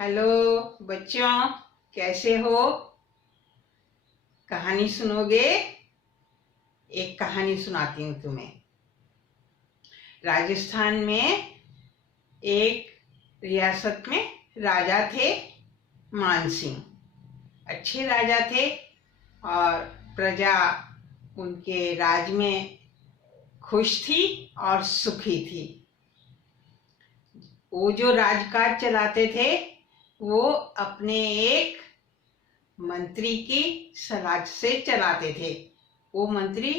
Hello बच्चों, कैसे हो? कहानी सुनोगे? एक कहानी सुनाती हूँ तुम्हें। राजस्थान में एक रियासत में राजा थे, मानसिंह। अच्छे राजा थे और प्रजा उनके राज में खुश थी और सुखी थी। वो जो राजकाज चलाते थे वो अपने एक मंत्री की सलाह से चलाते थे। वो मंत्री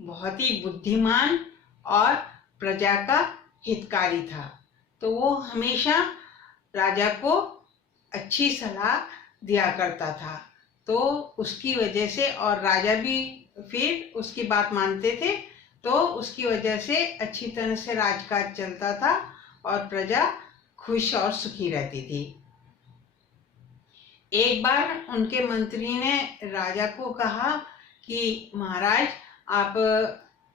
बहुत ही बुद्धिमान और प्रजा का हितकारी था, तो वो हमेशा राजा को अच्छी सलाह दिया करता था। तो उसकी वजह से, और राजा भी फिर उसकी बात मानते थे, तो उसकी वजह से अच्छी तरह से राजकाज चलता था और प्रजा खुश और सुखी रहती थी। एक बार उनके मंत्री ने राजा को कहा कि महाराज, आप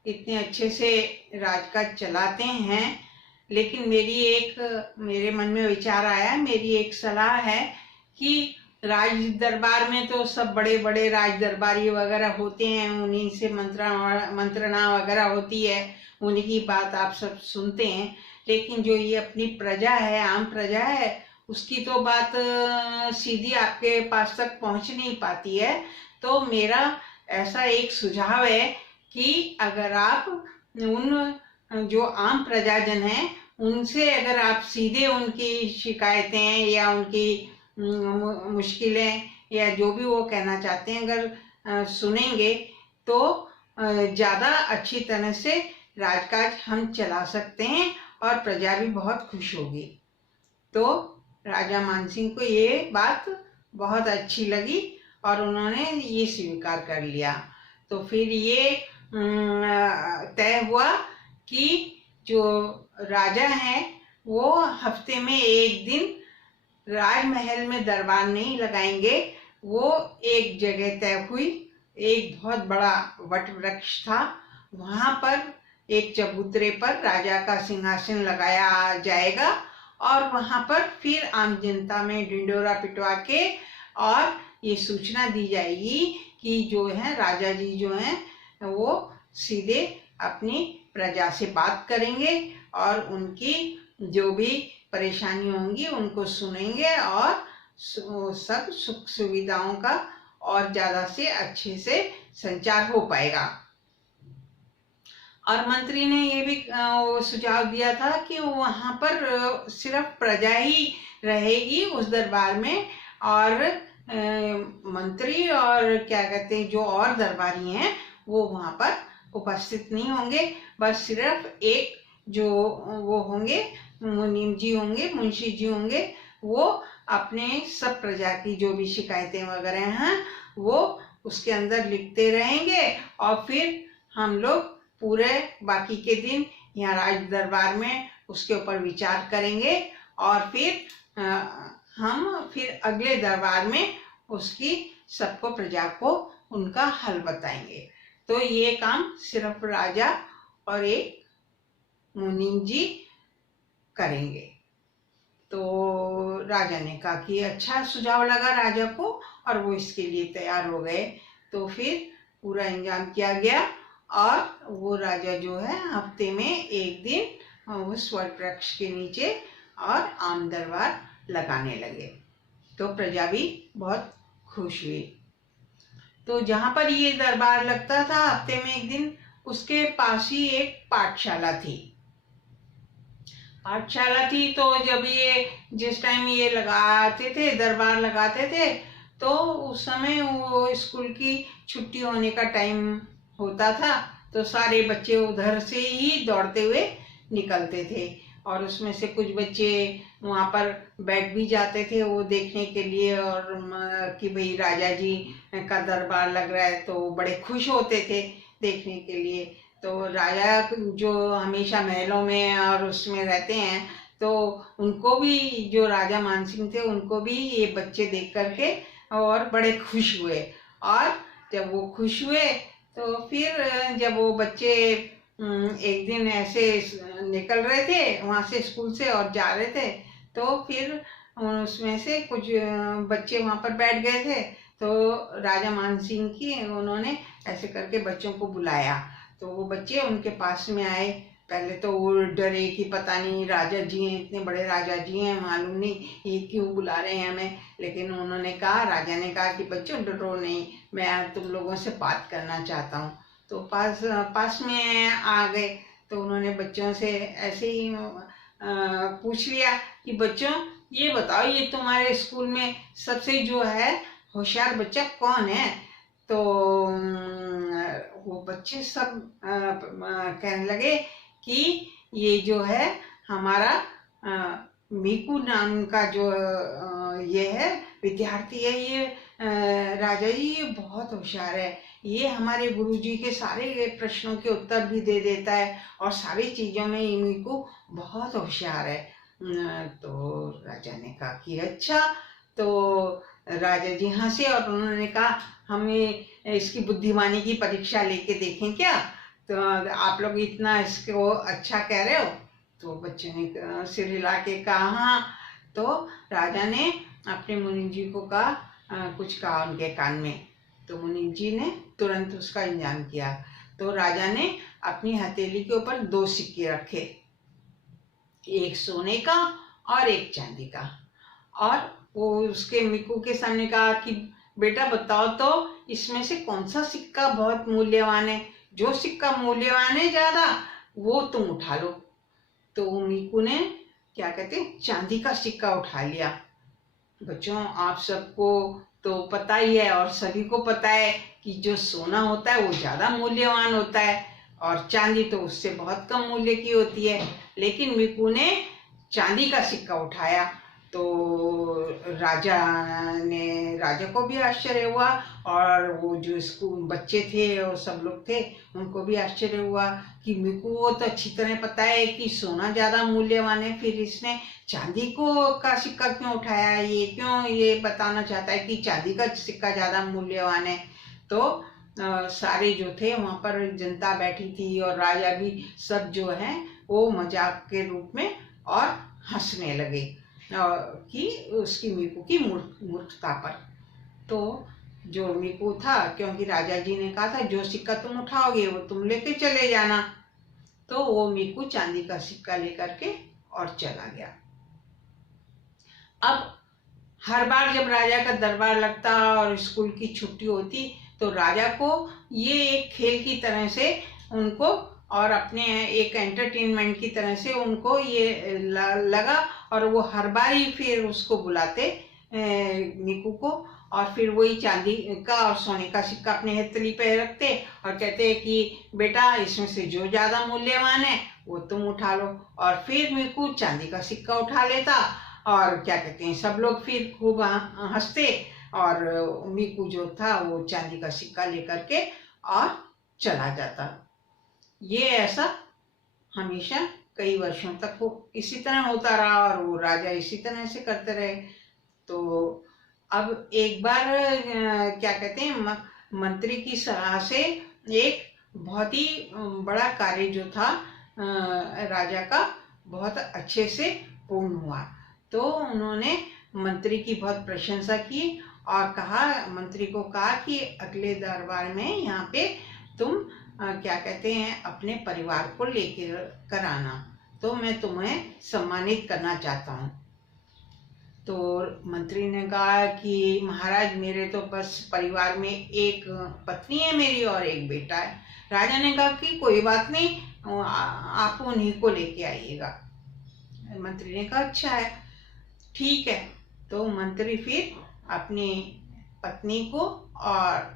इतने अच्छे से राजकाज चलाते हैं, लेकिन मेरे मन में विचार आया, मेरी एक सलाह है कि राज दरबार में तो सब बड़े बड़े राज दरबारी वगैरह होते हैं, उन्हीं से मंत्रणा वगैरह होती है, उन्हीं की बात आप सब सुनते हैं, लेकिन जो ये अपनी प्रजा है, आम प्रजा है, उसकी तो बात सीधी आपके पास तक पहुंच नहीं पाती है। तो मेरा ऐसा एक सुझाव है कि अगर आप उन जो आम प्रजाजन हैं उनसे अगर आप सीधे उनकी शिकायतें या उनकी मुश्किलें या जो भी वो कहना चाहते हैं अगर सुनेंगे तो ज़्यादा अच्छी तरह से राजकाज हम चला सकते हैं और प्रजा भी बहुत खुश होगी। तो राजा मानसिंह को ये बात बहुत अच्छी लगी और उन्होंने ये स्वीकार कर लिया। तो फिर ये तय हुआ कि जो राजा हैं वो हफ्ते में एक दिन राजमहल में दरबार नहीं लगाएंगे। वो एक जगह तय हुई, एक बहुत बड़ा वट वृक्ष था, वहां पर एक चबूतरे पर राजा का सिंहासन लगाया जाएगा और वहां पर फिर आम जनता में ढिंडोरा पिटवा के और ये सूचना दी जाएगी कि जो है राजा जी जो हैं वो सीधे अपनी प्रजा से बात करेंगे और उनकी जो भी परेशानी होंगी उनको सुनेंगे और सब सुख सुविधाओं का और ज्यादा से अच्छे से संचार हो पाएगा। और मंत्री ने ये भी सुझाव दिया था कि वहां पर सिर्फ प्रजा ही रहेगी उस दरबार में, और मंत्री और क्या कहते हैं जो और दरबारी हैं वो वहां पर उपस्थित नहीं होंगे। बस सिर्फ एक जो वो होंगे, मुनीम जी होंगे, मुंशी जी होंगे, वो अपने सब प्रजा की जो भी शिकायतें वगैरह हैं वो उसके अंदर लिखते रहेंगे और फिर हम लोग पूरे बाकी के दिन यहाँ राज दरबार में उसके ऊपर विचार करेंगे और फिर हम फिर अगले दरबार में उसकी सबको प्रजा को उनका हल बताएंगे। तो ये काम सिर्फ राजा और एक मुनीम जी करेंगे। तो राजा ने कहा कि अच्छा सुझाव लगा राजा को और वो इसके लिए तैयार हो गए। तो फिर पूरा इंतजाम किया गया और वो राजा जो है हफ्ते में एक दिन उस वट वृक्ष के नीचे और आम दरबार लगाने लगे। तो प्रजा भी बहुत खुश हुई। तो जहाँ पर ये दरबार लगता था हफ्ते में एक दिन, उसके पास ही एक पाठशाला थी। तो जब ये जिस टाइम ये लगाते थे, दरबार लगाते थे, तो उस समय वो स्कूल की छुट्टी होने का टाइम होता था, तो सारे बच्चे उधर से ही दौड़ते हुए निकलते थे और उसमें से कुछ बच्चे वहां पर बैठ भी जाते थे वो देखने के लिए, और कि भाई राजा जी का दरबार लग रहा है, तो बड़े खुश होते थे देखने के लिए। तो राजा जो हमेशा महलों में और उसमें रहते हैं, तो उनको भी, जो राजा मानसिंह थे, उनको भी ये बच्चे देख करके और बड़े खुश हुए। और जब वो खुश हुए तो फिर जब वो बच्चे एक दिन ऐसे निकल रहे थे वहां से स्कूल से और जा रहे थे, तो फिर उसमें से कुछ बच्चे वहाँ पर बैठ गए थे। तो राजा मान सिंह की उन्होंने ऐसे करके बच्चों को बुलाया। तो वो बच्चे उनके पास में आए। पहले तो वो डरे कि पता नहीं राजा जी हैं, इतने बड़े राजा जी हैं, मालूम नहीं ये क्यों बुला रहे हैं हमें। लेकिन उन्होंने कहा, राजा ने कहा कि बच्चों डरो नहीं, मैं तुम लोगों से बात करना चाहता हूँ। तो पास पास में आ गए। तो उन्होंने बच्चों से ऐसे ही पूछ लिया कि बच्चों ये बताओ, ये तुम्हारे स्कूल में सबसे जो है होशियार बच्चा कौन है। तो वो बच्चे सब कहने लगे कि ये जो है हमारा मीकू नाम का जो ये है विद्यार्थी है, ये राजा जी ये बहुत होशियार है, ये हमारे गुरुजी के सारे प्रश्नों के उत्तर भी दे देता है और सारी चीज़ों में ये मीकू बहुत होशियार है। तो राजा ने कहा कि अच्छा। तो राजा जी हंसे और उन्होंने कहा, हमें इसकी बुद्धिमानी की परीक्षा लेके देखें क्या। तो आप लोग इतना इसको अच्छा कह रहे हो। तो बच्चे ने सिर हिला के कहा हाँ। तो राजा ने अपने मुनि जी को कहा, कुछ कहा उनके कान में। तो मुनि जी ने तुरंत उसका इंतजाम किया। तो राजा ने अपनी हथेली के ऊपर 2 सिक्के रखे, एक सोने का और एक चांदी का। और वो उसके मीकू के सामने कहा कि बेटा बताओ तो इसमें से कौन सा सिक्का बहुत मूल्यवान है, जो सिक्का मूल्यवान है ज्यादा वो तुम उठा लो। तो मीकू ने क्या कहते चांदी का सिक्का उठा लिया। बच्चों आप सबको तो पता ही है और सभी को पता है कि जो सोना होता है वो ज्यादा मूल्यवान होता है और चांदी तो उससे बहुत कम मूल्य की होती है। लेकिन मीकू ने चांदी का सिक्का उठाया। तो राजा को भी आश्चर्य हुआ और वो जो स्कूल बच्चे थे और सब लोग थे उनको भी आश्चर्य हुआ कि मीकू को तो अच्छी तरह पता है कि सोना ज्यादा मूल्यवान है, फिर इसने चांदी का सिक्का क्यों उठाया, ये क्यों ये बताना चाहता है कि चांदी का सिक्का ज्यादा मूल्यवान है। तो सारे जो थे वहां पर जनता बैठी थी और राजा भी, सब जो है वो मजाक के रूप में और हंसने लगे कि उसकी मीकू की मूर्खता पर। तो जो मीकू था, क्योंकि राजा जी ने कहा था जो सिक्का तुम उठाओगे वो तुम लेके चले जाना, तो वो मीकू चांदी का सिक्का लेकर के और चला गया। अब हर बार जब राजा का दरबार लगता और स्कूल की छुट्टी होती तो राजा को ये एक खेल की तरह से उनको और अपने एक एंटरटेनमेंट की तरह से उनको ये लगा और वो हर बार ही फिर उसको बुलाते मीकू को और फिर वही चांदी का और सोने का सिक्का अपने हथेली पे रखते और कहते कि बेटा इसमें से जो ज्यादा मूल्यवान है वो तुम उठा लो। और फिर मीकू चांदी का सिक्का उठा लेता और क्या कहते हैं सब लोग फिर खूब हंसते और मीकू जो था वो चांदी का सिक्का लेकर के और चला जाता। ये ऐसा हमेशा कई वर्षों तक वो इसी तरह होता रहा और वो राजा इसी तरह से करते रहे। तो अब एक बार क्या कहते हैं मंत्री की सलाह से एक बहुत ही बड़ा कार्य जो था राजा का बहुत अच्छे से पूर्ण हुआ। तो उन्होंने मंत्री की बहुत प्रशंसा की और कहा, मंत्री को कहा कि अगले दरबार में यहाँ पे तुम क्या कहते हैं अपने परिवार को लेके कर आना, तो मैं तुम्हें सम्मानित करना चाहता हूँ। तो मंत्री ने कहा कि महाराज मेरे तो बस परिवार में एक पत्नी है मेरी और एक बेटा है। राजा ने कहा कि कोई बात नहीं, आप उन्हीं को लेके आइएगा। मंत्री ने कहा अच्छा है, ठीक है। तो मंत्री फिर अपनी पत्नी को और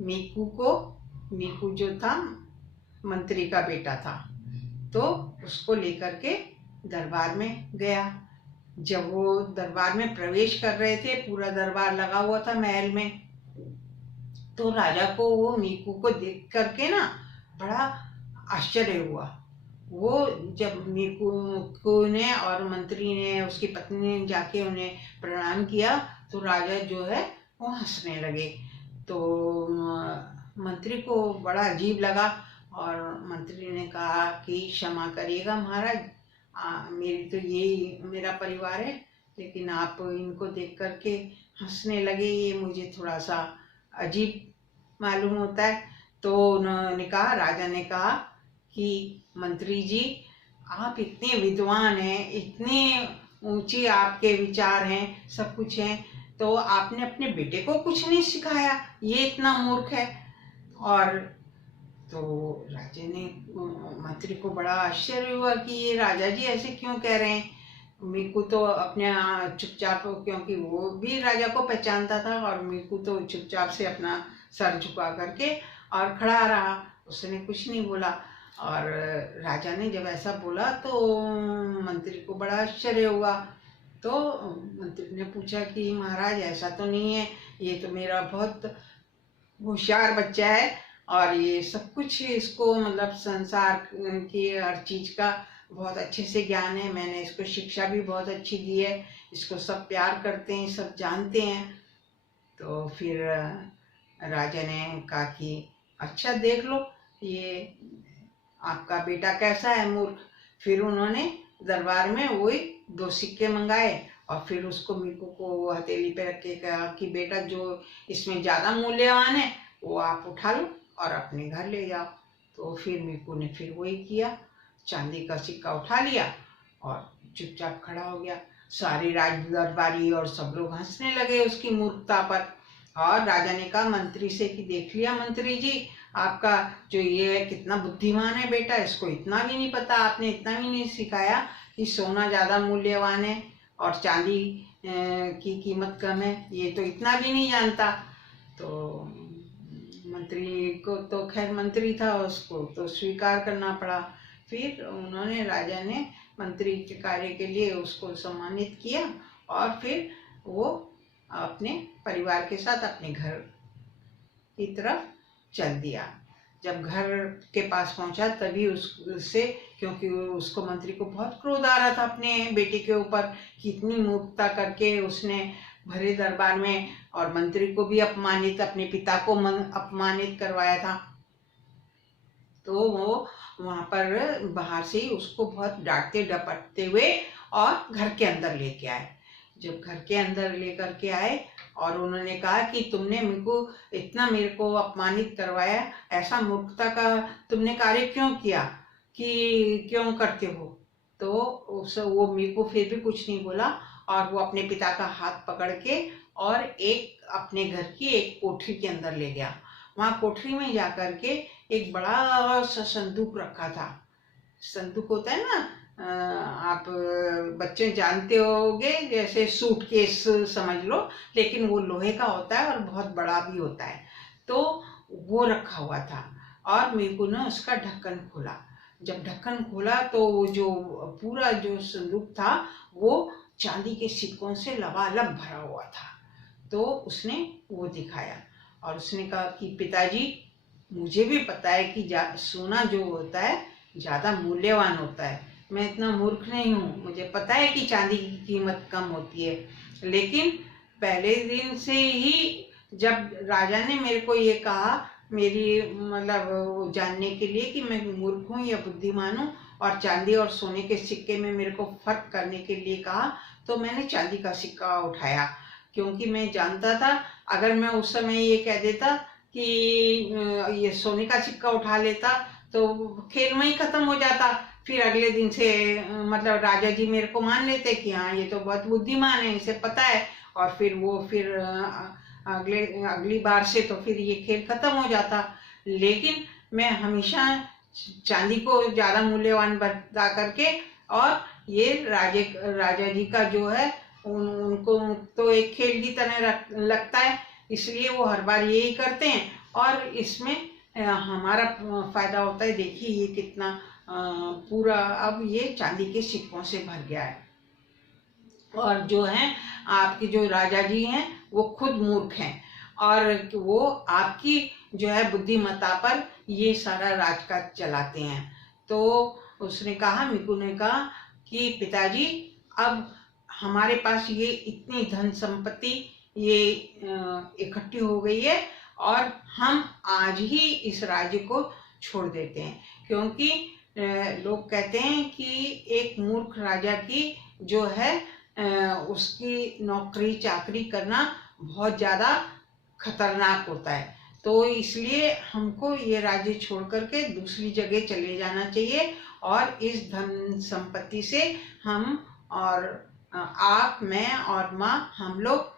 मीकू जो था मंत्री का बेटा था, तो उसको लेकर के दरबार में गया। जब वो दरबार में प्रवेश कर रहे थे, पूरा दरबार लगा हुआ था महल में, तो राजा को वो मीकू को देख करके ना बड़ा आश्चर्य हुआ। वो जब मीकू ने और मंत्री ने उसकी पत्नी ने जाके उन्हें प्रणाम किया तो राजा जो है वो हंसने लगे। तो मंत्री को बड़ा अजीब लगा और मंत्री ने कहा कि क्षमा करिएगा महाराज, मेरी तो यही मेरा परिवार है, लेकिन आप इनको देख करके हंसने लगे, ये मुझे थोड़ा सा अजीब मालूम होता है। तो उन्होंने कहा, राजा ने कहा कि मंत्री जी, आप इतने विद्वान हैं, इतने ऊंचे आपके विचार हैं, सब कुछ हैं, तो आपने अपने बेटे को कुछ नहीं सिखाया, ये इतना मूर्ख है। और तो राजा ने, मंत्री को बड़ा आश्चर्य हुआ कि ये राजा जी ऐसे क्यों कह रहे हैं। मीकू तो अपने चुपचाप, क्योंकि वो भी राजा को पहचानता था, और मीकू तो चुपचाप से अपना सर झुका करके और खड़ा रहा, उसने कुछ नहीं बोला। और राजा ने जब ऐसा बोला तो मंत्री को बड़ा आश्चर्य हुआ। तो मंत्री ने पूछा कि महाराज ऐसा तो नहीं है, ये तो मेरा बहुत होशियार बच्चा है, और ये सब कुछ इसको मतलब संसार की हर चीज का बहुत अच्छे से ज्ञान है, मैंने इसको शिक्षा भी बहुत अच्छी दी है, इसको सब प्यार करते हैं, सब जानते हैं। तो फिर राजा ने कहा कि अच्छा देख लो ये आपका बेटा कैसा है मूर्ख। फिर उन्होंने दरबार में वही 2 सिक्के मंगाए, और फिर उसको मीकू को हथेली पे रख के कहा कि बेटा, जो इसमें ज्यादा मूल्यवान है वो आप उठा लो और अपने घर ले जाओ। तो फिर मीकू ने फिर वही किया, चांदी का सिक्का उठा लिया और चुपचाप खड़ा हो गया। सारे राज दरबारी और सब लोग हंसने लगे उसकी मूर्खता पर। और राजा ने कहा मंत्री से कि देख लिया मंत्री जी, आपका जो ये है कितना बुद्धिमान है बेटा, इसको इतना भी नहीं पता, आपने इतना भी नहीं सिखाया कि सोना ज्यादा मूल्यवान है और चांदी की कीमत कम है, ये तो इतना भी नहीं जानता। तो मंत्री को तो खैर मंत्री था, उसको तो स्वीकार करना पड़ा। फिर उन्होंने, राजा ने मंत्री के कार्य के लिए उसको सम्मानित किया, और फिर वो अपने परिवार के साथ अपने घर की तरफ चल दिया। जब घर के पास पहुंचा तभी उससे, क्योंकि उसको मंत्री को बहुत क्रोध आ रहा था अपने बेटे के ऊपर, कितनी मूर्खता करके उसने भरे दरबार में और मंत्री को भी अपमानित, अपने पिता को अपमानित करवाया था। तो वो वहां पर बाहर से ही उसको बहुत डांटते डपटते हुए और घर के अंदर लेके आए। जब घर के अंदर लेकर के आए और उन्होंने कहा कि तुमने मेरे को अपमानित करवाया, ऐसा मूर्खता का तुमने कार्य क्यों किया, कि क्यों करते हो। तो वो मीकू फिर भी कुछ नहीं बोला, और वो अपने पिता का हाथ पकड़ के और एक अपने घर की एक कोठरी के अंदर ले गया। वहां कोठरी में जाकर के एक बड़ा सा संदूक रखा था। संदूक होता है ना, आप बच्चे जानते होंगे, जैसे सूटकेस समझ लो, लेकिन वो लोहे का होता है और बहुत बड़ा भी होता है। तो वो रखा हुआ था, और मीकू ने उसका ढक्कन खोला। जब ढक्कन खोला तो वो जो पूरा जो संदूक था वो चांदी के सिक्कों से लबालब भरा हुआ था। तो उसने वो दिखाया और उसने कहा कि पिताजी, मुझे भी पता है कि सोना जो होता है ज्यादा मूल्यवान होता है, मैं इतना मूर्ख नहीं हूँ, मुझे पता है कि चांदी की कीमत कम होती है। लेकिन पहले दिन से ही जब राजा ने मेरे को ये कहा, मेरी मतलब जानने के लिए कि मैं मूर्ख हूँ या बुद्धिमान हूँ, और चांदी और सोने के सिक्के में मेरे को फर्क करने के लिए कहा, तो मैंने चांदी का सिक्का उठाया, क्योंकि मैं जानता था अगर मैं उस समय ये कह देता कि ये सोने का सिक्का उठा लेता तो खेल में ही खत्म हो जाता। फिर अगले दिन से मतलब राजा जी मेरे को मान लेते कि हाँ ये तो बहुत बुद्धिमान है, इसे पता है, और फिर अगली बार से तो फिर ये खेल खत्म हो जाता। लेकिन मैं हमेशा चांदी को ज्यादा मूल्यवान बता करके, और ये राजा जी का जो है उनको तो एक खेल की तरह लगता है, इसलिए वो हर बार यही करते हैं, और इसमें हमारा फायदा होता है। देखिए ये कितना पूरा अब ये चांदी के सिक्कों से भर गया है। और जो है आपके जो राजा जी हैं वो खुद मूर्ख हैं, और वो आपकी जो है बुद्धिमत्ता पर ये सारा राजकाज चलाते हैं। तो उसने कहा, मीकू ने कहा कि पिताजी, अब हमारे पास ये इतनी धन संपत्ति ये इकट्ठी हो गई है, और हम आज ही इस राज्य को छोड़ देते हैं, क्योंकि लोग कहते हैं कि एक मूर्ख राजा की जो है उसकी नौकरी चाकरी करना बहुत ज़्यादा खतरनाक होता है। तो इसलिए हमको ये राज्य छोड़ करके दूसरी जगह चले जाना चाहिए और इस धन संपत्ति से हम और आप, मैं और माँ, हम लोग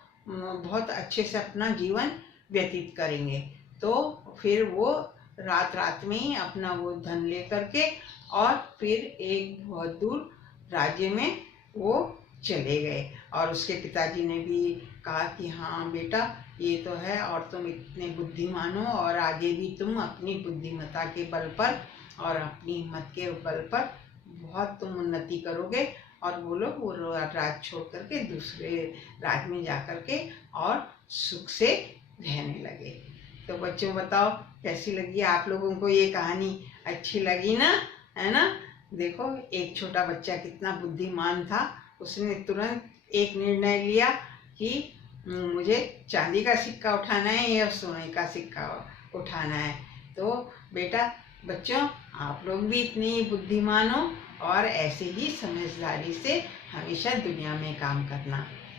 बहुत अच्छे से अपना जीवन व्यतीत करेंगे। तो फिर वो रात रात में ही अपना वो धन ले करके और फिर एक बहुत दूर राज्य में वो चले गए। और उसके पिताजी ने भी कहा कि हाँ बेटा, ये तो है, और तुम इतने बुद्धिमान हो और आगे भी तुम अपनी बुद्धिमत्ता के बल पर और अपनी हिम्मत के बल पर बहुत तुम उन्नति करोगे। और वो लोग वो राज्य छोड़ करके दूसरे राज्य में जा करके और सुख से रहने लगे। तो बच्चों बताओ कैसी लगी आप लोगों को ये कहानी? अच्छी लगी ना, है ना? देखो एक छोटा बच्चा कितना बुद्धिमान था, उसने तुरंत एक निर्णय लिया कि मुझे चांदी का सिक्का उठाना है या सोने का सिक्का उठाना है। तो बेटा बच्चों, आप लोग भी इतने ही बुद्धिमान हो और ऐसे ही समझदारी से हमेशा दुनिया में काम करना,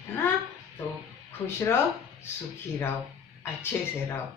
है ना? तो खुश रहो, सुखी रहो, अच्छे से रहो।